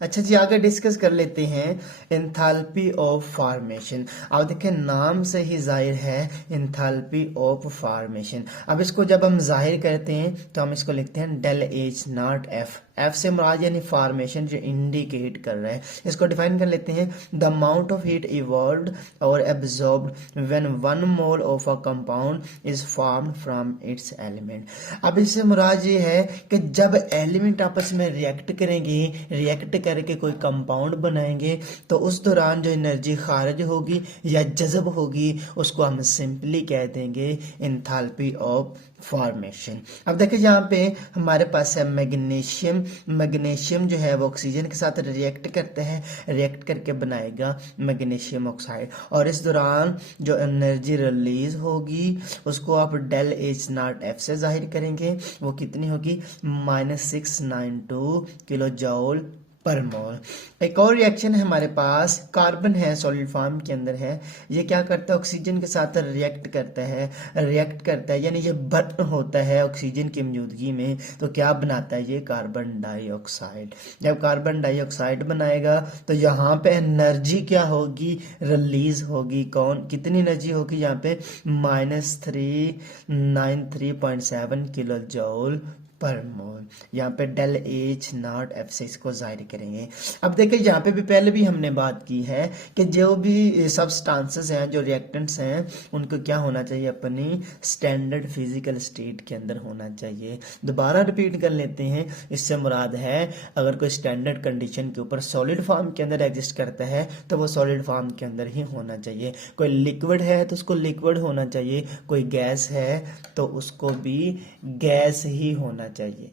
अच्छा जी, आगे डिस्कस कर लेते हैं एंथैल्पी ऑफ फॉर्मेशन। अब देखिए नाम से ही जाहिर है एंथैल्पी ऑफ फॉर्मेशन। अब इसको जब हम जाहिर करते हैं तो हम इसको लिखते हैं del H naught F. F से मुराद यानी फॉर्मेशन जो इंडिकेट कर रहा है। इसको डिफाइन कर लेते हैं, the amount of heat evolved और absorbed when 1 mole of a compound is formed from its element. अब इससे मुराद ये है कि जब एलिमेंट आपस में रिएक्ट करेंगे, रिएक्ट करके कोई कंपाउंड बनाएंगे, तो उस दौरान जो एनर्जी खारिज होगी या जज़ब होगी उसको हम सिंपली कह देंगे एंथैल्पी ऑफ फॉर्मेशन। अब देखिए यहाँ पे हमारे पास है मैग्नीशियम। मैग्नीशियम जो है वो ऑक्सीजन के साथ रिएक्ट करते हैं, रिएक्ट करके बनाएगा मैग्नीशियम ऑक्साइड, और इस दौरान जो एनर्जी रिलीज होगी उसको आप डेल एच नॉट एफ से जाहिर करेंगे। वो कितनी होगी? -692 किलो जॉल पर मोल। एक और रिएक्शन है हमारे पास, कार्बन है सॉलिड फॉर्म के अंदर है। ये क्या करता है? ऑक्सीजन के साथ रिएक्ट करता है, रिएक्ट करता है यानी ये बर्न होता है ऑक्सीजन की मौजूदगी में। तो क्या बनाता है ये? Carbon dioxide. जब कार्बन डाइऑक्साइड बनाएगा तो यहाँ पे एनर्जी क्या होगी? रिलीज होगी। कौन कितनी एनर्जी होगी यहाँ पे? -393.7 किलो जॉल पर मोल। यहाँ पे डेल एच नॉट एफ से इसको जाहिर करेंगे। अब देखिए यहाँ पे भी पहले भी हमने बात की है कि जो भी सब्सटेंसेस हैं, जो रिएक्टेंट्स हैं, उनको क्या होना चाहिए? अपनी स्टैंडर्ड फिजिकल स्टेट के अंदर होना चाहिए। दोबारा रिपीट कर लेते हैं, इससे मुराद है अगर कोई स्टैंडर्ड कंडीशन के ऊपर सॉलिड फॉर्म के अंदर एग्जिस्ट करता है तो वो सॉलिड फॉर्म के अंदर ही होना चाहिए। कोई लिक्विड है तो उसको लिक्विड होना चाहिए, कोई गैस है तो उसको भी गैस ही होना चाहिए।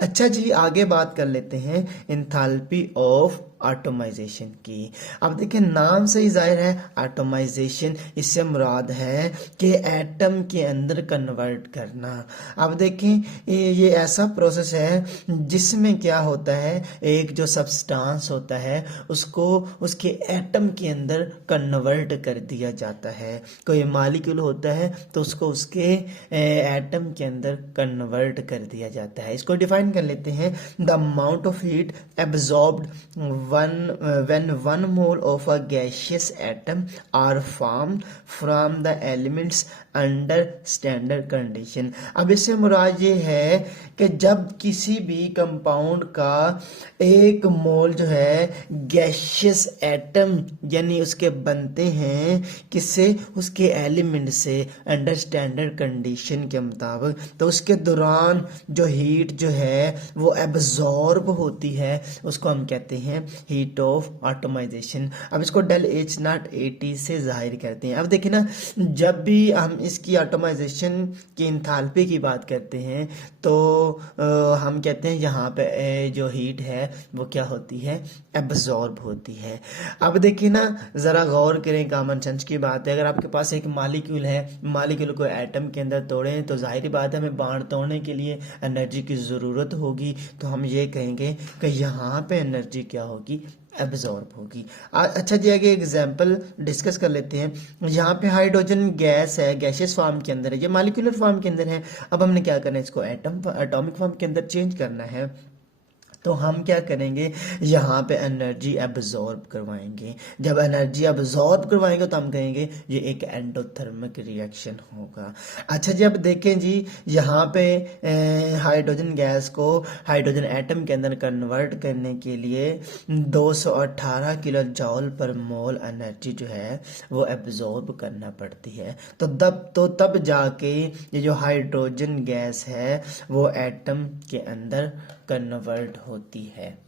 अच्छा जी, आगे बात कर लेते हैं एंथैल्पी ऑफ एटॉमाइजेशन की। अब देखिए नाम से ही जाहिर है एटॉमाइजेशन, इससे मुराद है कि एटम के अंदर कन्वर्ट करना। अब देखें ये ऐसा प्रोसेस है जिसमें क्या होता है, एक जो सब्सटेंस होता है उसको उसके एटम के अंदर कन्वर्ट कर दिया जाता है। कोई मॉलिक्यूल होता है तो उसको उसके एटम के अंदर कन्वर्ट कर दिया जाता है। इसको डिफाइन कर लेते हैं, the amount of heat absorbed when 1 mole of a gaseous atom are formed from the elements under standard condition। अब इससे मुराद ये है कि जब किसी भी कंपाउंड का 1 मोल जो है गैशियस एटम यानी उसके बनते हैं किससे? उसके एलिमेंट से, अंडर स्टैंडर्ड कंडीशन के मुताबिक, तो उसके दौरान जो हीट जो है वो एब्जॉर्ब होती है, उसको हम कहते हैं हीट ऑफ एटॉमाइजेशन। अब इसको डेल एच नॉट 80 से जाहिर करते हैं। अब देखिए ना, जब भी हम इसकी एटॉमाइजेशन की एंथैल्पी की बात करते हैं तो हम कहते हैं यहाँ पे जो हीट है वो क्या होती है? एब्जॉर्ब होती है। अब देखिए ना, ज़रा गौर करें, कॉमन सेंस की बात है। अगर आपके पास एक मॉलिक्यूल है, मॉलिक्यूल को एटम के अंदर तोड़ें तो जाहिर बात है हमें बांड तोड़ने के लिए एनर्जी की ज़रूरत होगी। तो हम ये कहेंगे कि यहाँ पे एनर्जी क्या होगी? एब्जॉर्ब होगी। अच्छा जी, आगे एग्जांपल डिस्कस कर लेते हैं। यहाँ पे हाइड्रोजन गैस है, गैसियस फॉर्म के अंदर है, ये मॉलिक्यूलर फॉर्म के अंदर है। अब हमने क्या करना है? इसको एटॉमिक फॉर्म के अंदर चेंज करना है। तो हम क्या करेंगे? यहाँ पे एनर्जी एब्जॉर्ब करवाएंगे। जब एनर्जी एब्जॉर्ब करवाएंगे तो हम कहेंगे ये एक एंडोथर्मिक रिएक्शन होगा। अच्छा जी, अब देखें जी, यहाँ पे हाइड्रोजन गैस को हाइड्रोजन एटम के अंदर कन्वर्ट करने के लिए 218 किलो जॉल पर मोल एनर्जी जो है वो एब्जॉर्ब करना पड़ती है। तो तब जाके ये जो हाइड्रोजन गैस है वो एटम के अंदर कन्वर्ट होती है।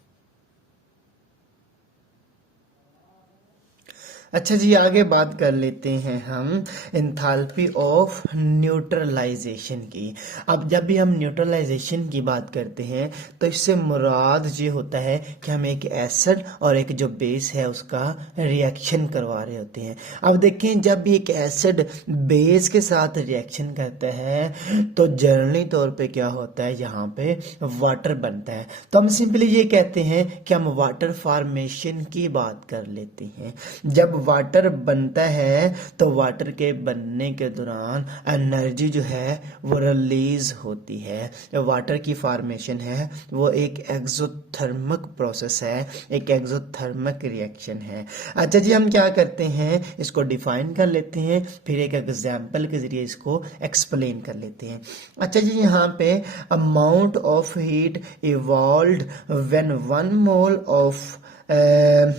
अच्छा जी, आगे बात कर लेते हैं हम एंथैल्पी ऑफ न्यूट्रलाइजेशन की। अब जब भी हम न्यूट्रलाइजेशन की बात करते हैं तो इससे मुराद ये होता है कि हम एक एसिड और एक जो बेस है उसका रिएक्शन करवा रहे होते हैं। अब देखें, जब भी एक एसिड बेस के साथ रिएक्शन करता है तो जनरली तौर पे क्या होता है? यहाँ पे वाटर बनता है। तो हम सिंपली ये कहते हैं कि हम वाटर फॉर्मेशन की बात कर लेते हैं। जब वाटर बनता है तो वाटर के बनने के दौरान एनर्जी जो है वो रिलीज होती है। जो वाटर की फॉर्मेशन है वो एक एक्सोथर्मिक प्रोसेस है, एक एक्सोथर्मिक रिएक्शन है। अच्छा जी, हम क्या करते हैं, इसको डिफाइन कर लेते हैं, फिर एक एग्जाम्पल के जरिए इसको एक्सप्लेन कर लेते हैं। अच्छा जी, यहाँ पे amount of heat evolved when 1 mole of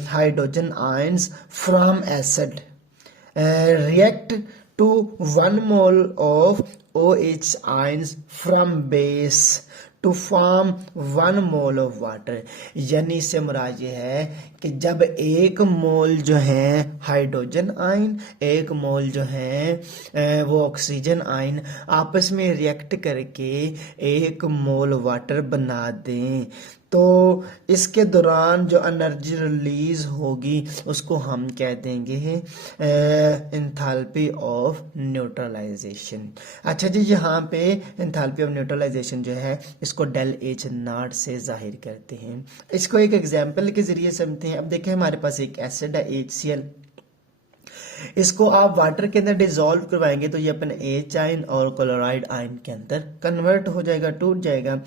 hydrogen ions from acid react to 1 mole of OH ions from base to form 1 mole of water। यानी इससे मुराद ये है कि जब एक मोल जो है हाइड्रोजन आयन, एक मोल जो है वो ऑक्सीजन आयन आपस में रिएक्ट करके एक मोल वाटर बना दें, तो इसके दौरान जो एनर्जी रिलीज होगी उसको हम कह देंगे एंथैल्पी ऑफ न्यूट्रलाइजेशन। अच्छा जी, यहाँ पे एंथैल्पी ऑफ न्यूट्रलाइजेशन जो है इसको डेल एच नॉट से जाहिर करते हैं। इसको एक एग्जांपल के जरिए समझते हैं। अब देखें, हमारे पास एक एसिड है HCl, इसको आप वाटर के अंदर डिजोल्व करवाएंगे तो ये अपने एच आयन और क्लोराइड आयन के अंदर कन्वर्ट हो जाएगा, टूट जाएगा।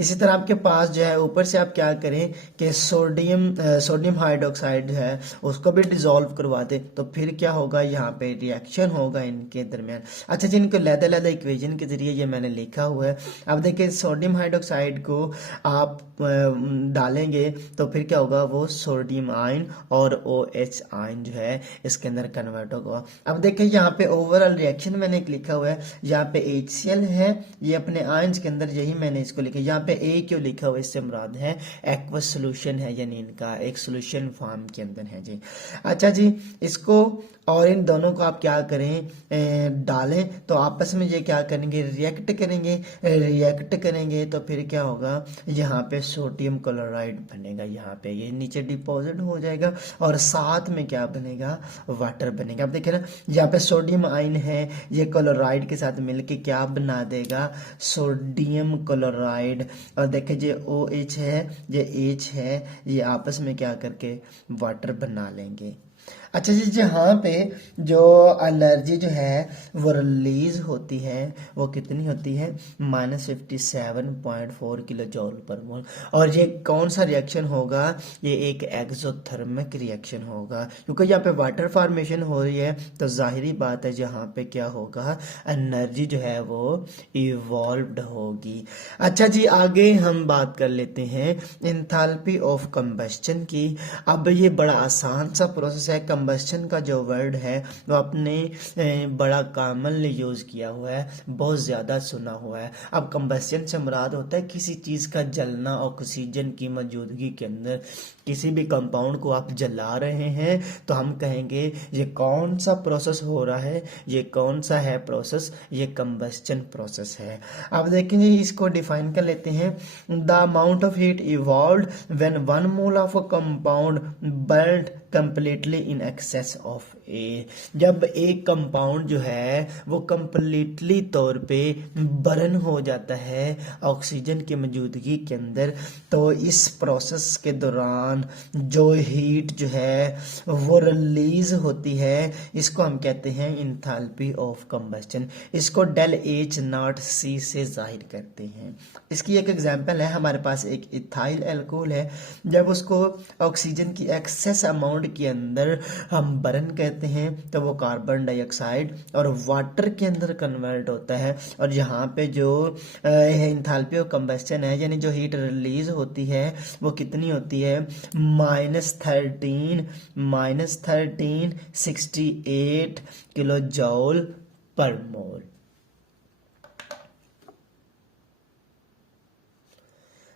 इसी तरह आपके पास जो है ऊपर से आप क्या करें कि सोडियम हाइड्रोक्साइड जो है उसको भी डिजोल्व करवा दें, तो फिर क्या होगा, यहाँ पे रिएक्शन होगा इनके दरमियान। अच्छा जी, इनको लैदा इक्वेशन के जरिए ये मैंने लिखा हुआ है। अब देखिए, सोडियम हाइड्रोक्साइड को आप डालेंगे तो फिर क्या होगा, वो सोडियम आयन और OH आयन जो है इसके अंदर कन्वर्ट होगा। अब देखिए, यहाँ पे ओवरऑल रिएक्शन मैंने एक लिखा हुआ है, यहाँ पे HCl है, ये अपने आयंस के अंदर, यही मैंने इसको लिखा। यहाँ पे A क्यों लिखा हुआ, इससे मुराद है एक्वस सोल्यूशन है, यानी इनका एक सोल्यूशन फॉर्म के अंदर है जी। अच्छा जी, इसको और इन दोनों को आप क्या करें, डालें तो आपस में ये क्या करेंगे, रिएक्ट करेंगे तो फिर क्या होगा, यहाँ पे सोडियम क्लोराइड बनेगा, यहाँ पे ये नीचे डिपॉजिट हो जाएगा और साथ में क्या बनेगा, वाटर बनेगा। अब देखिए ना, यहाँ पे सोडियम आयन है, ये क्लोराइड के साथ मिलके क्या बना देगा, सोडियम क्लोराइड। और देखिए, ये OH है, ये H है, ये आपस में क्या करके वाटर बना लेंगे। अच्छा जी, जहाँ पे जो एनर्जी जो है वो रिलीज होती है वो कितनी होती है, -57.4 किलो जॉल पर मोल। और ये कौन सा रिएक्शन होगा, ये एक एक्सोथर्मिक रिएक्शन होगा, क्योंकि यहाँ पे वाटर फॉर्मेशन हो रही है तो जाहिरी बात है यहाँ पे क्या होगा, एनर्जी जो है वो इवॉल्व्ड होगी। अच्छा जी, आगे हम बात कर लेते हैं एंथैल्पी ऑफ कंबस्शन की। अब ये बड़ा आसान सा प्रोसेस है। कंबस्शन का जो वर्ड है वो आपने बड़ा कॉमनली यूज किया हुआ है, बहुत ज्यादा सुना हुआ है। अब कंबस्शन से मुराद होता है किसी चीज का जलना, ऑक्सीजन की मौजूदगी के अंदर किसी भी कंपाउंड को आप जला रहे हैं तो हम कहेंगे ये कौन सा प्रोसेस हो रहा है, ये कौन सा है प्रोसेस, ये कंबस्शन प्रोसेस है। अब देखेंगे, इसको डिफाइन कर लेते हैं। The amount of heat evolved when 1 mole of a compound burned completely in excess of a. जब एक कंपाउंड जो है वो कंप्लीटली तौर पे बर्न हो जाता है ऑक्सीजन की मौजूदगी के अंदर, तो इस प्रोसेस के दौरान जो हीट जो है वो रिलीज होती है, इसको हम कहते हैं एंथैल्पी ऑफ कंबस्शन। इसको डेल एच नॉट सी से जाहिर करते हैं। इसकी एक एग्जांपल है, हमारे पास एक इथाइल अल्कोहल है, जब उसको ऑक्सीजन की एक्सेस अमाउंट के अंदर हम बर्न कहते हैं तो वो कार्बन डाइऑक्साइड और वाटर के अंदर कन्वर्ट होता है। और यहाँ पे जो एंथैल्पी ऑफ कंबस्शन है, यानी जो हीट रिलीज होती है वो कितनी होती है, -1368 किलो जॉल पर मोल।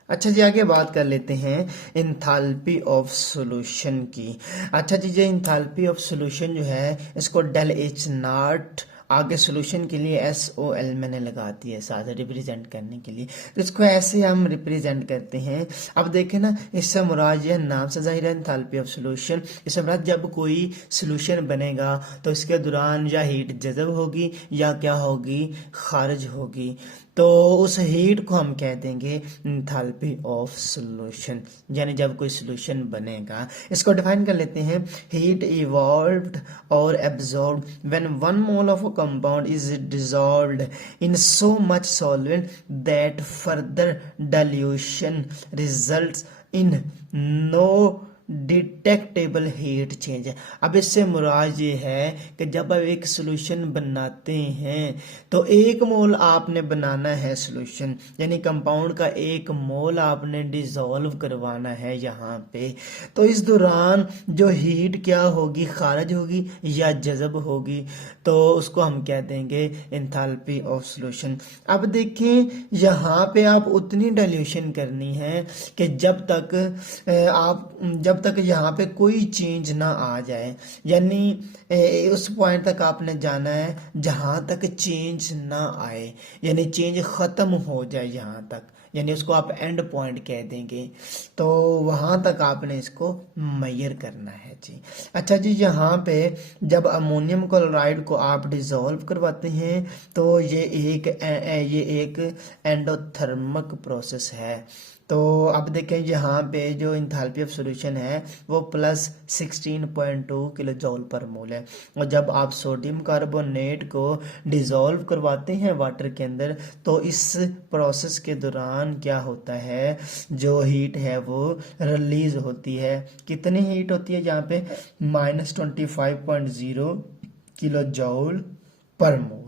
अच्छा जी, आगे बात कर लेते हैं एंथैल्पी ऑफ सॉल्यूशन की। अच्छा जी, ये एंथैल्पी ऑफ सॉल्यूशन जो है इसको डेल एच नॉट, आगे सॉल्यूशन के लिए SOL मैंने लगा दी है साथ रिप्रेजेंट करने के लिए, तो इसको ऐसे हम रिप्रेजेंट करते हैं। अब देखें ना, इससे मुराद ये नाम से जाहिर है एंथैल्पी ऑफ सॉल्यूशन। इससे मुराद जब कोई सॉल्यूशन बनेगा तो इसके दौरान या हीट जज़ब होगी या क्या होगी, खारिज होगी। तो उस हीट को हम कह देंगे एंथैल्पी ऑफ सॉल्यूशन, यानी जब कोई सॉल्यूशन बनेगा। इसको डिफाइन कर लेते हैं, हीट इवॉल्व्ड और absorbed when 1 mole of a compound is dissolved in so much solvent that further dilution results in no detectable heat change. अब इससे मुराद ये है कि जब आप एक सॉल्यूशन बनाते हैं तो 1 मोल आपने बनाना है सॉल्यूशन, यानी कंपाउंड का 1 मोल आपने डिसॉल्व करवाना है यहाँ पे। तो इस दौरान जो हीट क्या होगी, खारिज होगी या जज़ब होगी, तो उसको हम कह देंगे एंथैल्पी ऑफ सॉल्यूशन। अब देखें यहाँ पे आप उतनी डाइल्यूशन करनी है कि जब तक यहाँ पे कोई चेंज ना आ जाए, यानी उस पॉइंट तक आपने जाना है जहाँ तक चेंज ना आए, यानी चेंज ख़त्म हो जाए यहाँ तक, यानी उसको आप एंड पॉइंट कह देंगे। तो वहाँ तक आपने इसको मेजर करना है जी। अच्छा जी, यहाँ पे जब अमोनियम क्लोराइड को आप डिसॉल्व करवाते हैं तो ये एक एंडोथर्मिक प्रोसेस है। तो अब देखें यहाँ पे जो इंथैल्पी ऑफ सॉल्यूशन है वो +16.2 किलो जॉल पर मोल है। और जब आप सोडियम कार्बोनेट को डिसॉल्व करवाते हैं वाटर के अंदर तो इस प्रोसेस के दौरान क्या होता है, जो हीट है वो रिलीज होती है। कितनी हीट होती है यहाँ पे, -25.0 किलो जॉल पर मोल।